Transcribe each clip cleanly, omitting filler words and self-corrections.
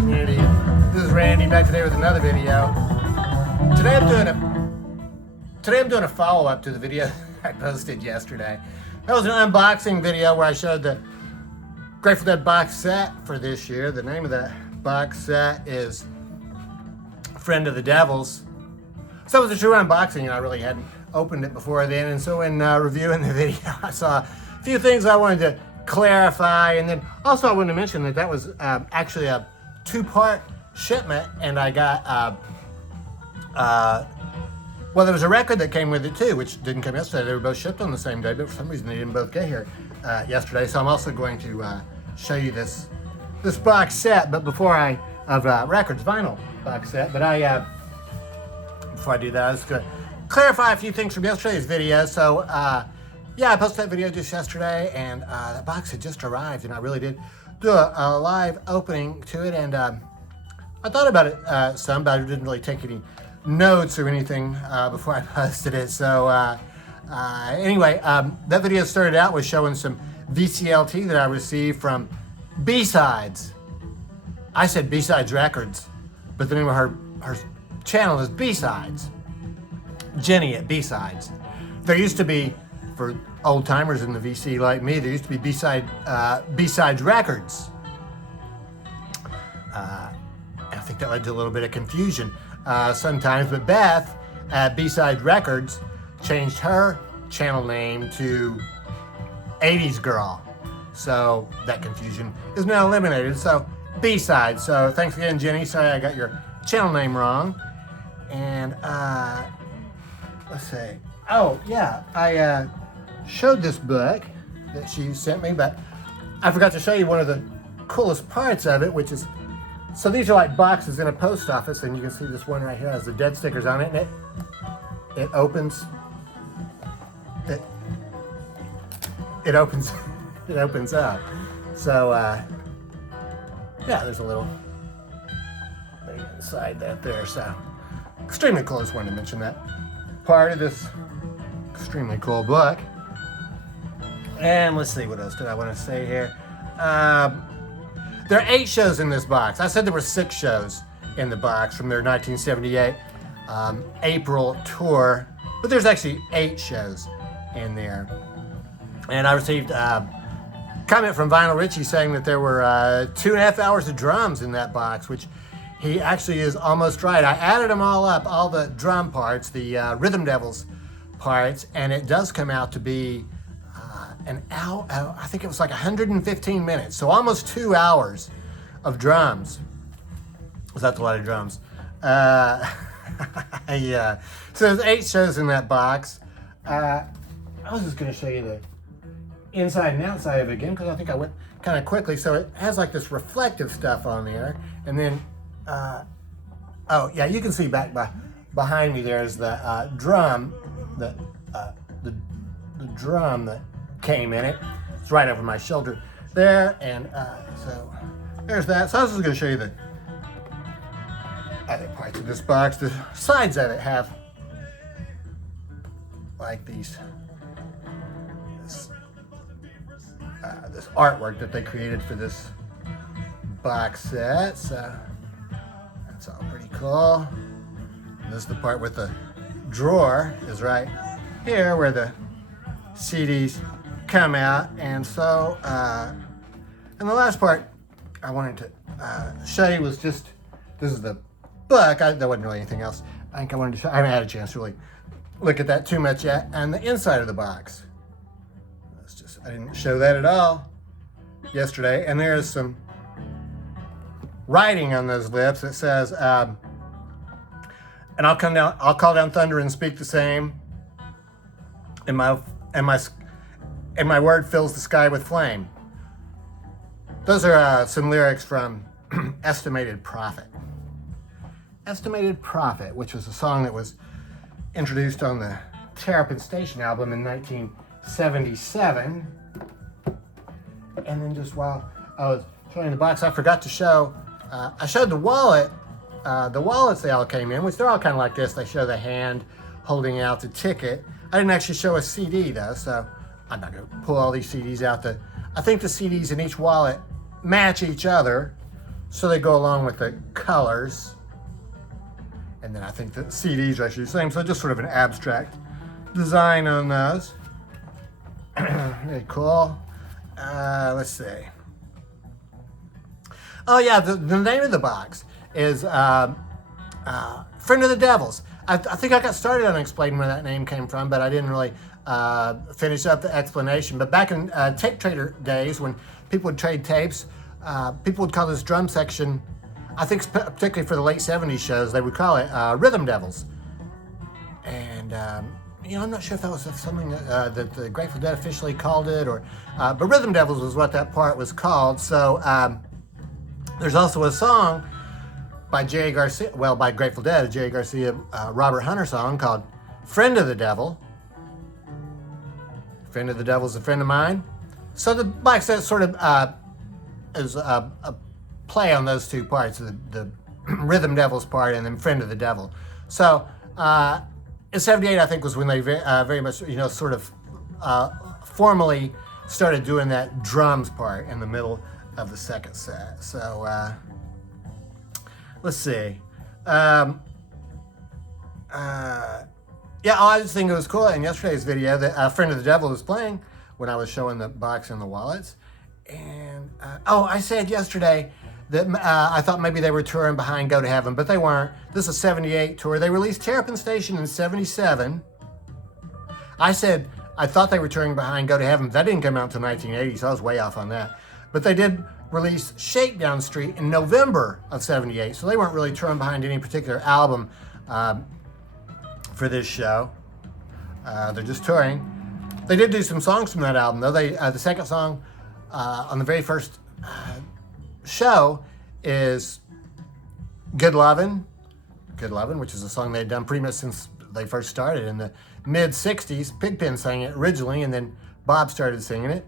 community. This is Randy back today with another video. Today I'm doing a follow-up to the video I posted yesterday. That was an unboxing video where I showed the Grateful Dead box set for this year. The name of that box set is Friend of the Devil's. So it was a true unboxing, and I really hadn't opened it before then. And so in reviewing the video, I saw a few things I wanted to clarify, and then also I wanted to mention that that was actually a two-part shipment, and I got well, there was a record that came with it too, which didn't come yesterday. They were both shipped on the same day, but for some reason they didn't both get here yesterday. So I'm also going to show you this box set, but before records, vinyl box set. But before I do that, I was going to clarify a few things from yesterday's video. So yeah, I posted that video just yesterday, and that box had just arrived, and I really did do a live opening to it, and I thought about it some, but I didn't really take any notes or anything before I posted it. So anyway, that video started out with showing some VCLT that I received from B-Sides. I said B-Sides Records, but the name of her channel is B-Sides. Jenny at B-Sides. There used to be, for old timers in the VC like me, there used to be B-Sides Records. I think that led to a little bit of confusion sometimes, but Beth at B-Sides Records changed her channel name to 80s Girl. So that confusion is now eliminated. So B-Sides. So thanks again, Jenny. Sorry I got your channel name wrong. And let's see. Oh yeah, I showed this book that she sent me, but I forgot to show you one of the coolest parts of it, which is, so these are like boxes in a post office, and you can see this one right here has the dead stickers on it, and it opens. It opens. It opens up. So yeah, there's a little thing inside that there. So extremely cool. I just wanted to mention that part of this extremely cool book. And let's see, what else did I want to say here? There are 8 shows in this box. I said there were 6 shows in the box from their 1978 April tour, but there's actually 8 shows in there. And I received a comment from Vinyl Richie saying that there were 2.5 hours of drums in that box, which he actually is almost right. I added them all up, all the drum parts, the Rhythm Devils parts, and it does come out to be an hour, I think it was like 115 minutes, so almost 2 hours of drums. That's a lot of drums. Yeah. So there's 8 shows in that box. I was just going to show you the inside and outside of it again, because I think I went kind of quickly. So it has like this reflective stuff on there, and then oh yeah, you can see back behind me there's the drum, the drum that came in it. It's right over my shoulder there, and so there's that. So I was just going to show you the other parts of this box. The sides of it have like this artwork that they created for this box set. So that's all pretty cool. And this is the part with the drawer is right here where the CDs come out. And so and the last part I wanted to show you was just, this is the book. There wasn't really anything else I think I wanted to show. I haven't had a chance to really look at that too much yet. And the inside of the box, I didn't show that at all yesterday, and there's some writing on those lips. It says, and I'll call down thunder and speak the same, and my word fills the sky with flame. Those are some lyrics from Estimated Prophet. Estimated Prophet, which was a song that was introduced on the Terrapin Station album in 1977. And then just while I was showing the box, I forgot to show, I showed the wallet, the wallets they all came in, which they're all kind of like this. They show the hand holding out the ticket. I didn't actually show a CD though, so I'm not going to pull all these CDs out. I think the CDs in each wallet match each other, So they go along with the colors. And then I think the CDs are actually the same. So just sort of an abstract design on those. Very cool. Let's see. Oh yeah, the name of the box is Friend of the Devil's. I think I got started on explaining where that name came from, but I didn't really finish up the explanation. But back in tape trader days, when people would trade tapes, people would call this drum section, I think particularly for the late 70s shows, they would call it Rhythm Devils. And I'm not sure if that was something that the Grateful Dead officially called it, or but Rhythm Devils was what that part was called. So there's also a song by Jerry Garcia, well, by Grateful Dead, a Jerry Garcia, Robert Hunter song called Friend of the Devil. Friend of the Devil's a friend of mine. So the box set sort of is a play on those two parts, the Rhythm Devils part and then Friend of the Devil. So in 78, I think, was when they very much, sort of formally started doing that drums part in the middle of the second set. So let's see. I just think it was cool in yesterday's video that Friend of the Devil was playing when I was showing the box and the wallets. And I said yesterday that I thought maybe they were touring behind Go to Heaven, but they weren't. This is a 78 tour. They released Terrapin Station in 77. I said I thought they were touring behind Go to Heaven, but that didn't come out until 1980, so I was way off on that. But they did release Shakedown Street in November of 78, so they weren't really touring behind any particular album for this show. They're just touring. They did do some songs from that album, though. The second song on the very first show is Good Lovin', which is a song they'd done pretty much since they first started in the mid-60s. Pigpen sang it originally, and then Bob started singing it.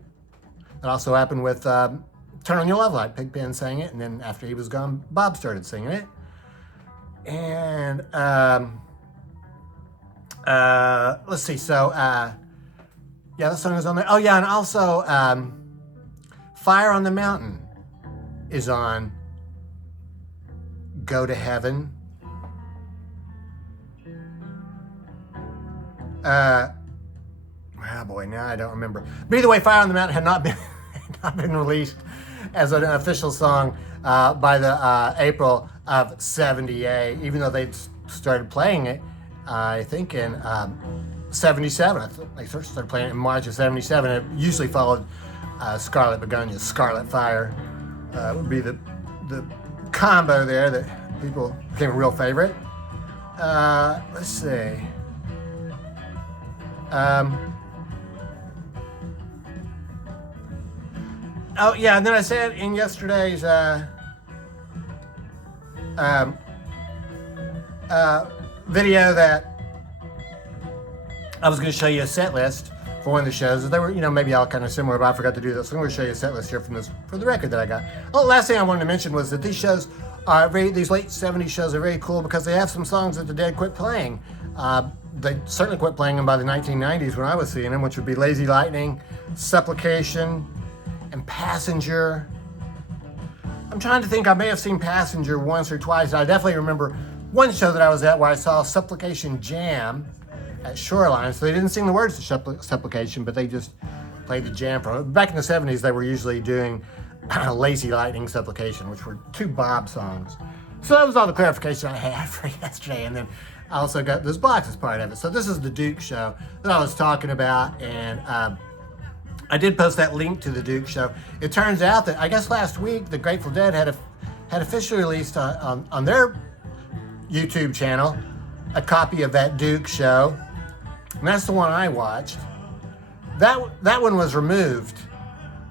It also happened with Turn on Your Love Light. Pigpen sang it, and then after he was gone, Bob started singing it. And let's see, so that song is on there. Oh yeah, and also Fire on the Mountain is on Go to Heaven. Oh boy, now I don't remember. But either way, Fire on the Mountain had not been released as an official song by the April of 78, even though they'd started playing it, I think, in 77. They started playing it in March of 77. It usually followed Scarlet Begonia's Scarlet Fire. Would be the combo there that people became a real favorite. Let's see. Oh yeah, and then I said in yesterday's video that I was going to show you a set list for one of the shows. They were, maybe all kind of similar, but I forgot to do this. So I'm going to show you a set list here for the record that I got. Oh, last thing I wanted to mention was that these shows these late 70s shows are very cool because they have some songs that the Dead quit playing. They certainly quit playing them by the 1990s when I was seeing them, which would be Lazy Lightning, Supplication, and Passenger. I'm trying to think, I may have seen Passenger once or twice. I definitely remember one show that I was at where I saw Supplication Jam at Shoreline. So they didn't sing the words to Supplication, but they just played the jam from it. Back in the 70s, they were usually doing Lazy Lightning, Supplication, which were two Bob songs. So that was all the clarification I had for yesterday. And then I also got this box as part of it. So this is the Duke show that I was talking about. And I did post that link to the Duke show. It turns out that, I guess last week, the Grateful Dead had officially released on their YouTube channel a copy of that Duke show. And that's the one I watched. That one was removed,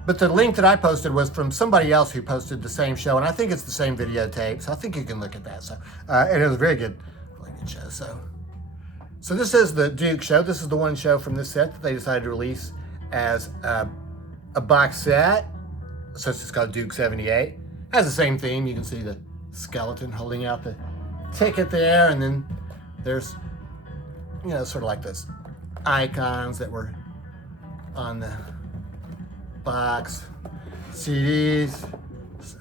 but the link that I posted was from somebody else who posted the same show, and I think it's the same videotape, so I think you can look at that. So, and it was a really good show. So this is the Duke show. This is the one show from this set that they decided to release as a box set. So it's just called Duke 78. It has the same theme. You can see the skeleton holding out the ticket there, and then there's, sort of like those icons that were on the box, CDs. So,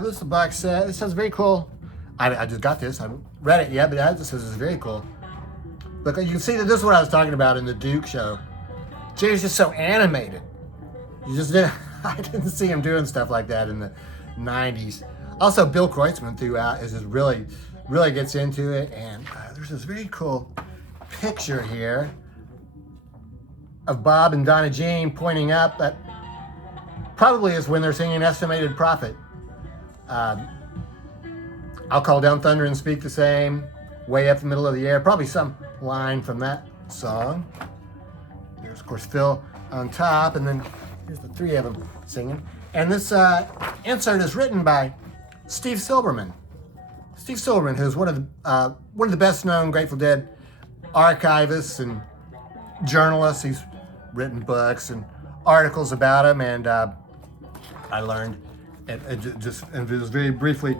this is the box set. This sounds very cool. I just got this. I haven't read it yet, but it says it's very cool. Look, you can see that this is what I was talking about in the Duke show. Jay's just so animated. You just didn't, I didn't see him doing stuff like that in the 90s. Also, Bill Kreutzmann throughout is just really gets into it. And there's this very cool picture here of Bob and Donna Jean pointing up. That probably is when they're singing Estimated Prophet. I'll call down thunder and speak the same. Way up the middle of the air. Probably some line from that song. There's, of course, Phil on top, and then here's the three of them singing. And this insert is written by Steve Silberman. Steve Silberman, who's one of the best-known Grateful Dead archivists and journalists. He's written books and articles about him, and I learned, and just very briefly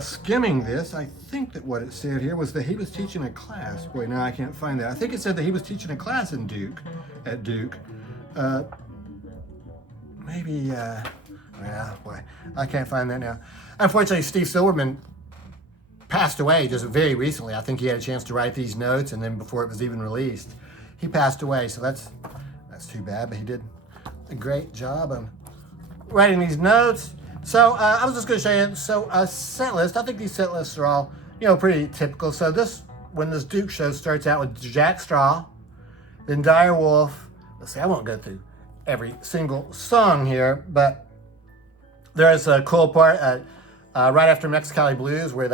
skimming this, I think that what it said here was that he was teaching a class. Boy, now I can't find that. I think it said that he was teaching a class at Duke. Maybe, yeah, boy, I can't find that now. Unfortunately, Steve Silberman passed away just very recently. I think he had a chance to write these notes, and then before it was even released, he passed away. So that's too bad, but he did a great job on writing these notes. So I was just going to show you, a set list. I think these set lists are all, pretty typical. So when this Duke show starts out with Jack Straw, then Dire Wolf. Let's see, I won't go through every single song here, but there's a cool part right after Mexicali Blues where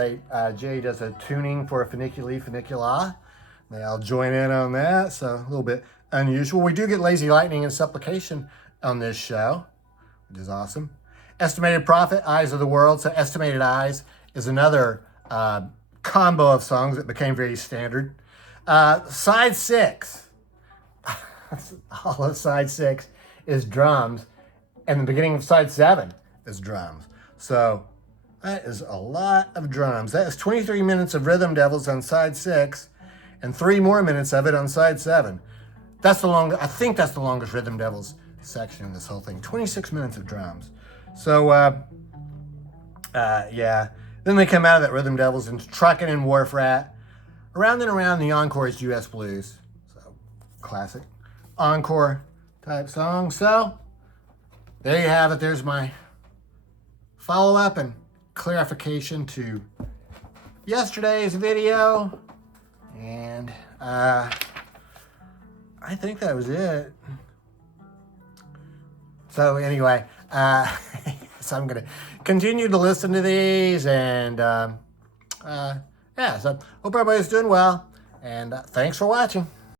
Jay does a tuning for a Funicula. They all join in on that, so a little bit unusual. We do get Lazy Lightning and Supplication on this show, which is awesome. Estimated Prophet, Eyes of the World. So Estimated Eyes is another combo of songs that became very standard. Side 6. All of side 6 is drums, and the beginning of side 7 is drums. So that is a lot of drums. That is 23 minutes of Rhythm Devils on side 6, and 3 more minutes of it on side 7. I think that's the longest Rhythm Devils section in this whole thing. 26 minutes of drums. So yeah. Then they come out of that Rhythm Devils and Truckin' and Wharf Rat. Around and around, the encore is U.S. Blues. So classic encore type song. So there you have it. There's my follow-up and clarification to yesterday's video. And I think that was it. So anyway, so I'm going to continue to listen to these, and yeah, so hope everybody's doing well, and thanks for watching.